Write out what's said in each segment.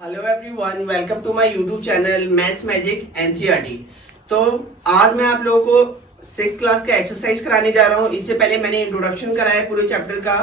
Hello everyone, welcome to my YouTube channel maths magic NCERT. तो आज मैं आप लोगों को सिक्स क्लास का एक्सरसाइज कराने जा रहा हूँ। इससे पहले मैंने इंट्रोडक्शन कराया पूरे चैप्टर का।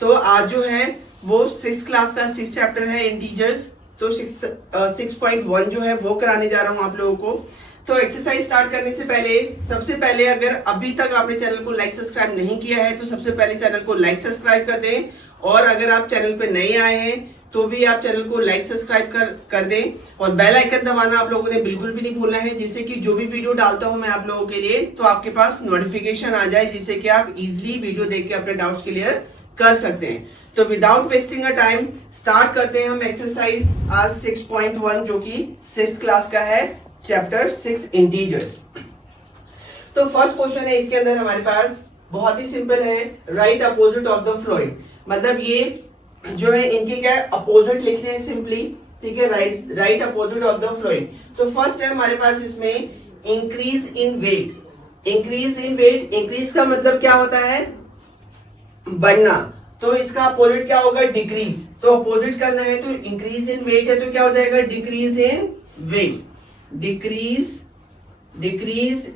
तो आज जो है वो सिक्स क्लास का सिक्स चैप्टर है इंटीजर्स। तो 6.1 जो है वो कराने जा रहा हूँ आप लोगों को। तो एक्सरसाइज स्टार्ट करने से पहले सबसे पहले अगर अभी तक आपने चैनल को लाइक सब्सक्राइब नहीं किया है तो सबसे पहले चैनल को लाइक सब्सक्राइब कर दें। और अगर आप चैनल पे नए आए हैं तो भी आप चैनल को लाइक सब्सक्राइब कर दें और बेल आइकन दबाना आप लोगों ने बिल्कुल भी नहीं भूलना है, जिससे कि जो भी वीडियो डालता हूं मैं आप लोगों के लिए तो आपके पास नोटिफिकेशन आ जाए, जिससे कि आप इजीली वीडियो देख के अपने डाउट्स क्लियर कर सकते हैं। तो without wasting a time start करते हैं हम एक्सरसाइज आज 6.1 जो कि सिक्स्थ क्लास का है, चैप्टर 6 इंटीजर्स। तो फर्स्ट क्वेश्चन है इसके अंदर हमारे पास बहुत ही सिंपल है, राइट अपोजिट ऑफ द फ्लोइड। मतलब ये जो है इनके क्या अपोजिट लिखने हैं सिंपली, ठीक है, right opposite of the following. तो फर्स्ट है हमारे पास इसमें increase in weight. Increase in weight, increase का मतलब क्या होता है? बढ़ना। तो इसका अपोजिट क्या होगा? डिक्रीज। तो अपोजिट करना है तो इंक्रीज इन वेट है तो क्या हो जाएगा? Decrease in weight. Decrease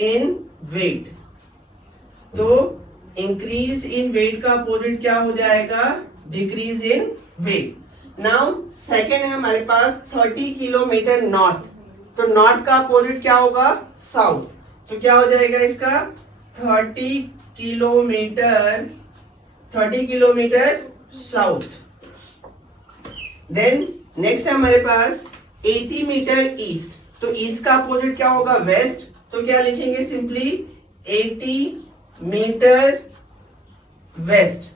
in weight. तो इंक्रीज इन वेट का अपोजिट क्या हो जाएगा? Decrease in weight. Now second है हमारे पास 30 किलोमीटर नॉर्थ। तो नॉर्थ का अपोजिट क्या होगा? साउथ। तो क्या हो जाएगा इसका? 30 किलोमीटर साउथ। देन नेक्स्ट है हमारे पास 80 मीटर ईस्ट। तो ईस्ट का अपोजिट क्या होगा? वेस्ट। तो क्या लिखेंगे? Simply 80 metre west.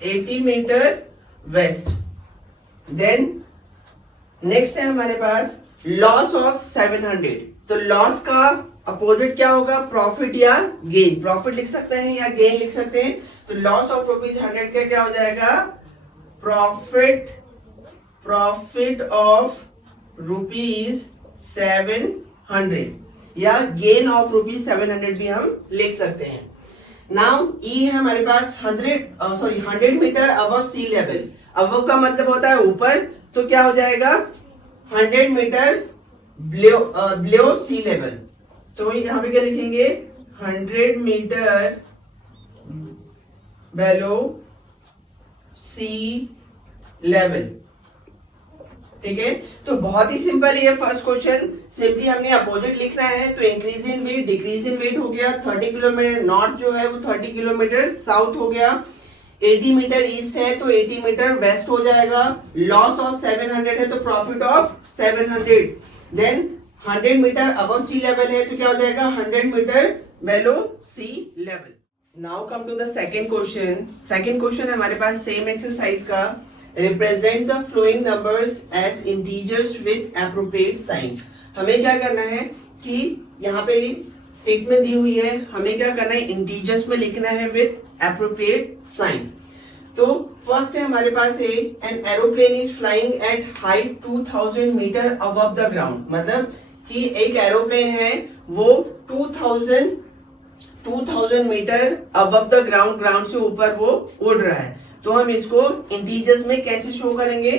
80 metre west. Then next है हमारे पास लॉस ऑफ 700। तो लॉस का अपोजिट क्या होगा? प्रॉफिट या गेन। प्रॉफिट लिख सकते हैं या गेन लिख सकते हैं। तो लॉस ऑफ ₹100 का क्या हो जाएगा? प्रॉफिट ऑफ ₹700 या गेन ऑफ ₹700 भी हम लिख सकते हैं। नाउ ई है हमारे पास 100 metre above sea level. Above का मतलब होता है ऊपर, तो क्या हो जाएगा? 100 मीटर बिलो सी लेवल। तो यहाँ पे क्या लिखेंगे? 100 मीटर बिलो सी लेवल। ठीक है, तो बहुत ही सिंपल है फर्स्ट क्वेश्चन। सिंपली हमने अपोजिट लिखना है। तो increase in weight, decrease in weight हो गया। 30 किलोमीटर नॉर्थ जो है वो 30 किलोमीटर साउथ हो गया। 80 मीटर ईस्ट है तो 80 मीटर वेस्ट हो जाएगा। लॉस ऑफ 700 है तो profit of 700। Then 100 metre above sea level है तो क्या हो जाएगा? 100 metre below sea level. Now come to the second question. Second question है हमारे पास सेम एक्सरसाइज का, represent the following numbers as integers with appropriate sign. हमें क्या करना है कि यहाँ पे स्टेटमेंट दी हुई है, हमें क्या करना है? इंटीजर्स में लिखना है विद एप्रोप्रिएट साइन। तो फर्स्ट है हमारे पास an aeroplane is flying at height 2000 metre above the ground. मतलब कि एक एरोप्लेन है वो 2000 मीटर अबव द ग्राउंड से ऊपर वो उड़ रहा है। तो हम इसको इंटीजर्स में कैसे शो करेंगे?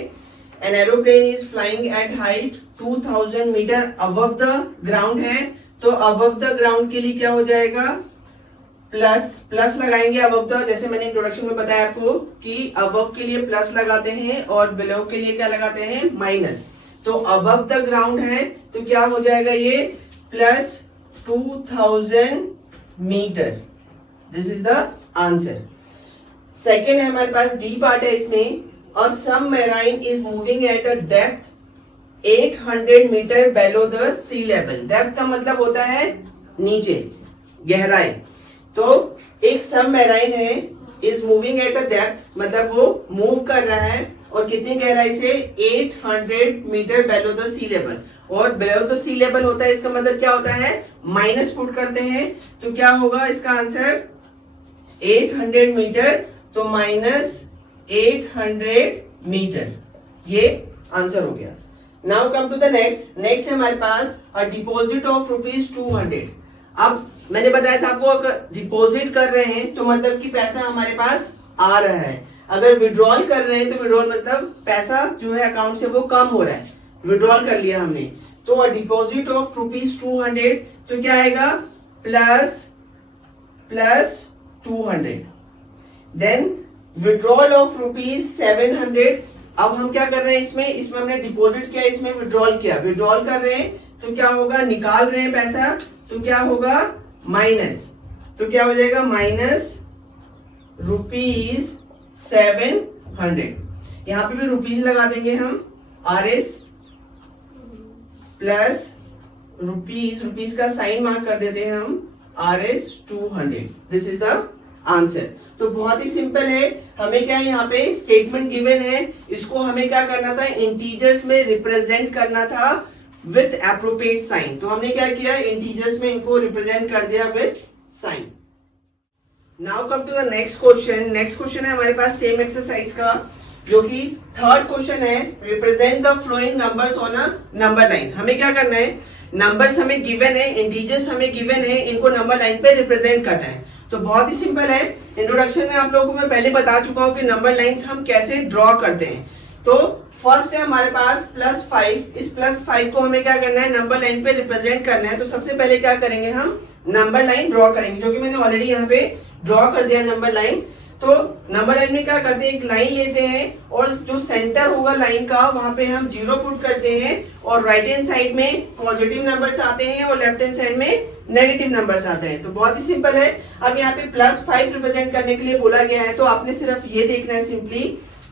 An aeroplane is flying at height 2000 metre above the ground है तो अबव द ग्राउंड के लिए क्या हो जाएगा? प्लस लगाएंगे अबव द। जैसे मैंने इंट्रोडक्शन में बताया आपको कि अबव के लिए प्लस लगाते हैं और बिलो के लिए क्या लगाते हैं? माइनस। तो अबव द ग्राउंड है तो क्या हो जाएगा? ये plus 2000 metre. This is the answer. Second है हमारे पास बी पार्ट है इसमें, और submarine is moving at a depth 800 metre below the sea level. Depth का मतलब होता है नीचे, गहराई। तो एक सबमरीन है is moving at a depth, मतलब वो मूव कर रहा है और कितनी गहराई से? 800 metre below the sea level. और बिलो द सी लेवल होता है, इसका मतलब क्या होता है? माइनस पुट करते हैं तो क्या होगा इसका आंसर? 800 मीटर तो माइनस 800 मीटर। ये आंसर हो गया। Now come to the next. Next है हमारे पास अ डिपॉजिट ऑफ ₹200। अब मैंने बताया था आपको, अगर डिपॉजिट कर रहे हैं तो मतलब कि पैसा हमारे पास आ रहा है। अगर विड्रॉल कर रहे हैं तो विड्रॉल मतलब पैसा जो है अकाउंट से वो कम हो रहा है। विड्रॉल कर लिया हमने, तो अ डिपॉजिट ऑफ ₹200, तो क्या आएगा प्लस 200, देन विड्रॉल ऑफ ₹700। अब हम क्या कर रहे हैं, इसमें हमने डिपॉजिट किया, इसमें विड्रॉल किया, विड्रॉल कर रहे हैं तो क्या होगा, निकाल रहे हैं पैसा, तो क्या होगा माइनस, तो क्या हो जाएगा माइनस ₹700। यहां पे भी रुपीज लगा देंगे हम, RS प्लस रुपीज का साइन मार्क कर देते हैं हम, RS 200। This is the answer. तो बहुत ही सिंपल है, हमें क्या है यहाँ पे स्टेटमेंट गिवन है, इसको हमें क्या करना था, इंटीजर्स में रिप्रेजेंट करना था विथ एप्रोप्रिएट साइन। तो हमने क्या किया, इंटीजर्स में इनको रिप्रेजेंट कर दिया with sign. Now come to the next question. Next question है हमारे पास सेम एक्सरसाइज का, जो कि थर्ड क्वेश्चन है, represent the following numbers on a number line. हमें क्या करना है, नंबर्स हमें गिवन है, इंटीजर्स हमें गिवन है, इनको नंबर लाइन पे रिप्रेजेंट करना है। तो बहुत ही सिंपल है, इंट्रोडक्शन में आप लोगों को मैं पहले बता चुका हूं कि नंबर लाइंस हम कैसे ड्रॉ करते हैं। तो फर्स्ट है हमारे पास +5, इस +5 को हमें क्या करना है, नंबर लाइन पे रिप्रेजेंट करना है। तो सबसे पहले क्या करेंगे, हम नंबर लाइन ड्रॉ करेंगे, जो कि मैंने ऑलरेडी यहाँ पे ड्रॉ कर दिया नंबर लाइन। तो नंबर लाइन में क्या करते हैं, एक लाइन लेते हैं और जो सेंटर होगा लाइन का वहां पे हम 0 पुट करते हैं, और राइट हैंड साइड में पॉजिटिव नंबर्स आते हैं और लेफ्ट हैंड साइड में नेगेटिव नंबर्स आते हैं। तो बहुत ही सिंपल है। अब यहाँ पे +5 रिप्रेजेंट करने के लिए बोला गया है, तो आपने सिर्फ ये देखना है सिंपली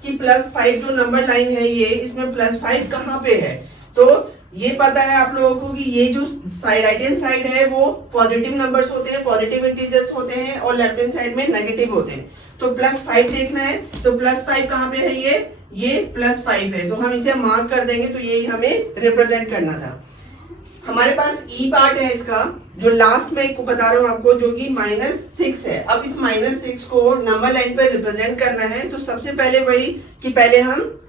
कि +5 जो नंबर लाइन है ये, इसमें +5 कहाँ पे है। तो ये पता है आप लोगों को कि ये जो राइट हैंड साइड है वो पॉजिटिव नंबर्स होते हैं, पॉजिटिव इंटीजर्स होते हैं, और लेफ्ट हैंड साइड में नेगेटिव होते हैं। तो +5 देखना है, तो +5 कहाँ पे है, ये +5 है, तो हम इसे मार्क कर देंगे। तो ये हमें रिप्रेजेंट करना था। हमारे पास ई पार्ट है इसका, जो लास्ट में को बता रहा हूं आपको, जो कि -6 है। अब इस -6 को नंबर लाइन पर रिप्रेजेंट करना है, तो सबसे पहले वही कि पहले हम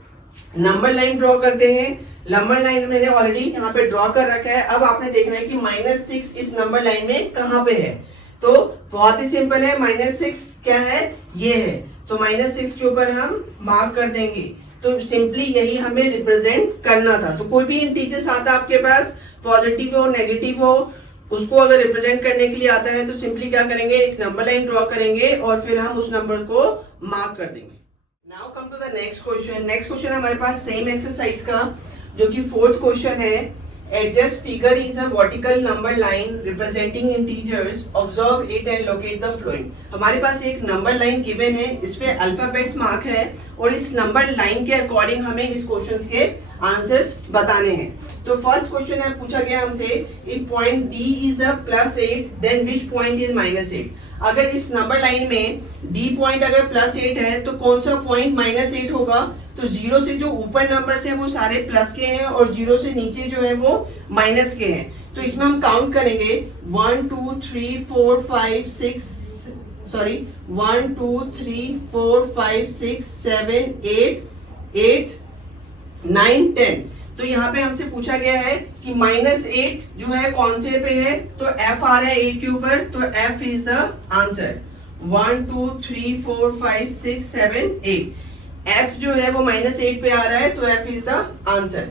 नंबर लाइन ड्रॉ करते हैं। नंबर लाइन मैंने ऑलरेडी यहाँ पे ड्रॉ कर रखा है। अब आपने देखना है कि -6 इस नंबर लाइन में कहाँ पे है। तो बहुत ही सिंपल है, -6 क्या है, ये है, तो -6 के ऊपर हम मार्क कर देंगे। तो सिंपली यही हमें रिप्रेजेंट करना था। तो कोई भी इंटीजर्स आता आपके पास, पॉजिटिव हो नेगेटिव हो, उसको अगर रिप्रेजेंट करने के लिए आता है तो सिंपली क्या करेंगे, एक नंबर लाइन ड्रॉ करेंगे और फिर हम उस नंबर को मार्क कर देंगे। Now come to the next question. Next question हमारे पास सेम एक्सरसाइज का, जो कि फोर्थ क्वेश्चन है। Adjoining figure is a vertical number line representing integers, observe it and locate the following. हमारे पास एक नंबर लाइन गिवन है, इस पे अल्फाबेट्स मार्क है, और इस नंबर लाइन के अकॉर्डिंग हमें इस क्वेश्चन के आंसर्स बताने हैं। तो फर्स्ट क्वेश्चन है, पूछा गया हमसे, if point D is a +8 then which point is -8। अगर इस नंबर लाइन में D पॉइंट अगर +8 है तो कौन सा पॉइंट -8 होगा। तो 0 से जो ऊपर नंबर्स है वो सारे प्लस के हैं, और 0 से नीचे जो है वो माइनस के हैं। तो इसमें हम काउंट करेंगे 1 2 3 4 5 6 7 8 9 10। तो यहाँ पे हमसे पूछा गया है कि -8 जो है कौन से पे है, तो F आ रहा है 8 के ऊपर, तो F is the answer. 1 2 3 4 5 6 7 8, F जो है वो -8 पे आ रहा है, तो F is the answer.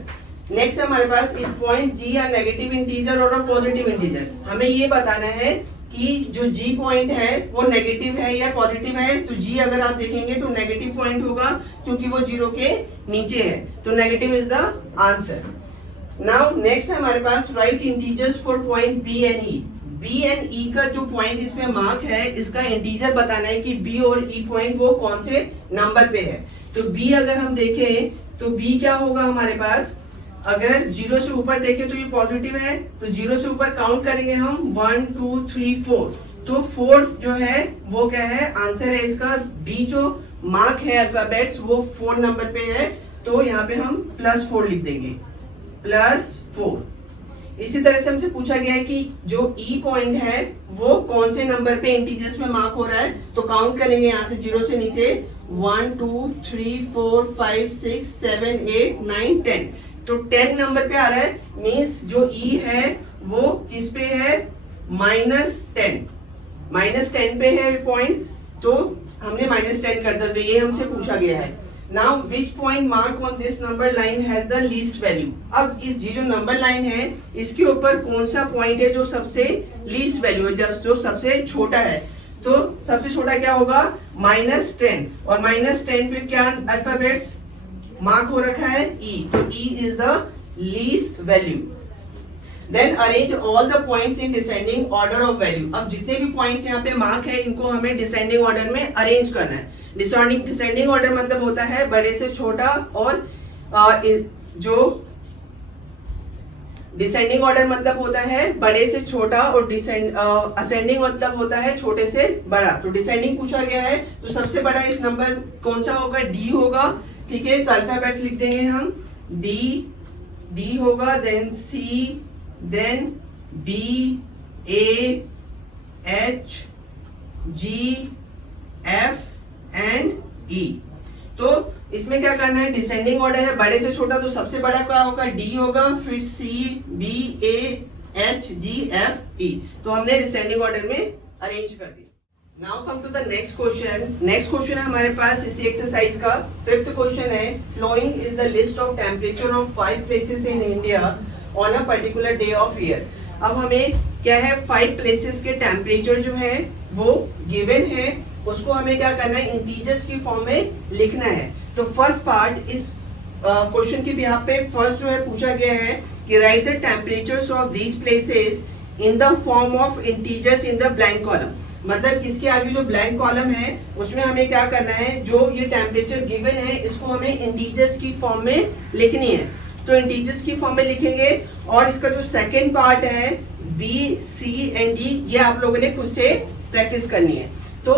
Next हमारे पास इस पॉइंट G या नेगेटिव इंटीजर और पॉजिटिव इंटीजर्स। हमें ये बताना है कि जो G पॉइंट है वो नेगेटिव है या पॉजिटिव है। तो G अगर आप देखेंगे तो नेगेटिव पॉइंट होगा, क्योंकि वो 0 के नीचे है, तो negative is the answer. Now next हमारे पास right integers for point B and E। B and E का जो पॉइंट इसमें मार्क है, इसका इंटीजर बताना है कि B और E पॉइंट वो कौन से नंबर पे है। तो B अगर हम देखें तो B क्या होगा हमारे पास, अगर 0 से ऊपर देखें तो ये पॉजिटिव है, तो 0 से ऊपर काउंट करेंगे हम 1 2 3 4, तो 4 जो है वो क्या है, आंसर है इसका। B जो मार्क है अल्फाबेट्स वो 4 नंबर पे है, तो यहाँ पे हम +4 लिख देंगे, +4। इसी तरह से हमसे पूछा गया है कि जो E पॉइंट है वो कौन से नंबर पे इंटीजर्स में मार्क हो रहा है। तो काउंट करेंगे यहाँ से 0 से नीचे 1 2 3 4 5 6 7 8 9 10, तो 10 नंबर पे आ रहा है। मींस जो E है वो किस पे है, -10 पे है पॉइंट, तो हमने -10 कर दिया। तो ये हमसे पूछा गया है। Now which point mark on this number line has the least value. अब इस ये जो नंबर लाइन है इसके ऊपर कौन सा पॉइंट है जो सबसे लीस्ट वैल्यू है, जो सबसे छोटा है। तो सबसे छोटा क्या होगा, -10, और -10 पे क्या अल्फाबेट्स मार्क हो रखा है, ई, तो E is the least value. Then arrange all the points in descending order of value. अब जितने भी पॉइंट्स यहाँ पे मार्क है इनको हमें डिसेंडिंग ऑर्डर में अरेंज करना है। डिसेंडिंग ऑर्डर मतलब होता है बड़े से छोटा, और जो डिसेंडिंग ऑर्डर मतलब होता है बड़े से छोटा, और असेंडिंग मतलब होता है छोटे से बड़ा। तो डिसेंडिंग पूछा गया है तो सबसे बड़ा इस नंबर कौन सा होगा, डी होगा। ठीक है, तो अल्फाबेट्स लिख देंगे हम, डी होगा, then C, then B, A, H, G, F and E. तो इसमें क्या करना है, डिसेंडिंग ऑर्डर है बड़े से छोटा, तो सबसे बड़ा क्या होगा, डी होगा, फिर C, B, A, H, G, F, E. तो हमने डिसेंडिंग ऑर्डर में अरेंज कर दिया। Now come to the next question. Next question है हमारे पास इसी एक्सरसाइज का 5th क्वेश्चन है, following is the list of temperature of 5 places in India on a particular day of year. अब हमें क्या है, 5 प्लेसेस के टेम्परेचर जो है वो गिवन है, उसको हमें क्या करना है, इंटीजर्स की फॉर्म में लिखना है। तो फर्स्ट पार्ट इस क्वेश्चन के बिहाफ पे फर्स्ट जो है पूछा गया है कि right the temperatures of these places in the form of integers in the blank column. मतलब इसके आगे जो ब्लैंक कॉलम है उसमें हमें क्या करना है, जो ये टेम्परेचर गिवन है इसको हमें इंटीजर्स की फॉर्म में लिखनी है। तो इंटीजर्स की फॉर्म में लिखेंगे, और इसका जो सेकेंड पार्ट है बी, सी एंड डी, ये आप लोगों ने खुद से प्रैक्टिस करनी है। तो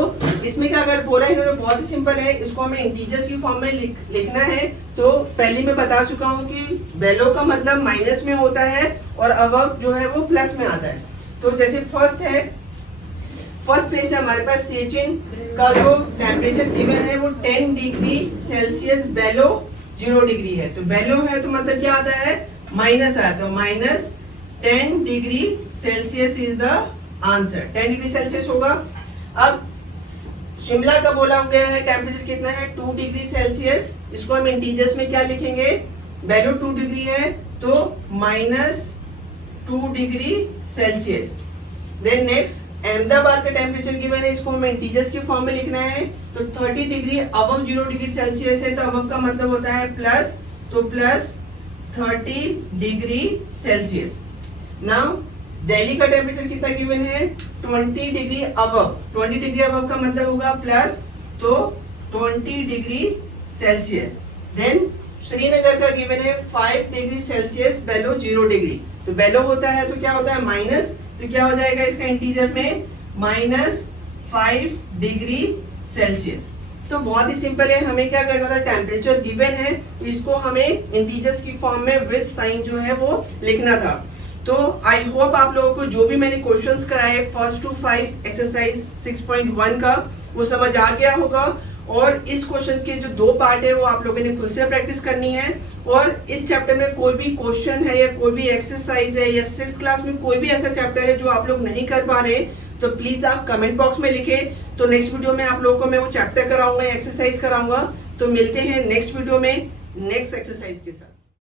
इसमें क्या अगर बोला इन्होंने, बहुत ही सिंपल है, इसको हमें इंटीजर्स की फॉर्म में लिखना है। तो पहले मैं बता चुका हूँ कि बेलो का मतलब माइनस में होता है और अबव जो है वो प्लस में आता है। तो जैसे फर्स्ट प्लेस है हमारे पास, सिएचिन का जो टेम्परेचर गिवन है वो 10 डिग्री सेल्सियस बेलो 0 डिग्री है। तो बेलो है तो मतलब क्या आता है, माइनस आता है, तो -10 degree Celsius is the answer, 10 degree Celsius होगा। अब शिमला का बोला गया है टेम्परेचर कितना है, 2 डिग्री सेल्सियस। इसको हम इंटीजर्स में क्या लिखेंगे, बेलो 2 डिग्री है तो -2 degree Celsius. Then next Ahmedabad का टेम्परेचर गिवन है, इसको हमें इंटीजर्स की फॉर्म में लिखना है। तो 30 डिग्री अबव 0 डिग्री सेल्सियस है, तो अबव का मतलब होता है प्लस, तो +30 डिग्री सेल्सियस। नाउ दिल्ली का टेम्परेचर कितना गिवन है, 20 डिग्री अबव। 20 डिग्री अबव का मतलब होगा प्लस, तो 20 डिग्री सेल्सियस। देन श्रीनगर का गिवन है 5 डिग्री सेल्सियस बेलो 0 डिग्री। तो बेलो होता है तो क्या होता है माइनस, तो क्या हो जाएगा इसका इंटीजर में -5 डिग्री सेल्सियस। तो बहुत ही सिंपल है, हमें क्या करना था, टेम्परेचर गिवन है इसको हमें इंटीजर्स की फॉर्म में विद साइन जो है वो लिखना था। तो आई होप आप लोगों को जो भी मैंने क्वेश्चंस कराए 1 to 5 एक्सरसाइज 6.1 का वो समझ आ गया होगा। और इस क्वेश्चन के जो 2 पार्ट है वो आप लोगों ने खुद से प्रैक्टिस करनी है। और इस चैप्टर में कोई भी क्वेश्चन है या कोई भी एक्सरसाइज है या 6th क्लास में कोई भी ऐसा चैप्टर है जो आप लोग नहीं कर पा रहे तो प्लीज आप कमेंट बॉक्स में लिखें। तो नेक्स्ट वीडियो में आप लोगों को मैं वो चैप्टर कराऊंगा, एक्सरसाइज कराऊंगा। तो मिलते हैं नेक्स्ट वीडियो में नेक्स्ट एक्सरसाइज के साथ।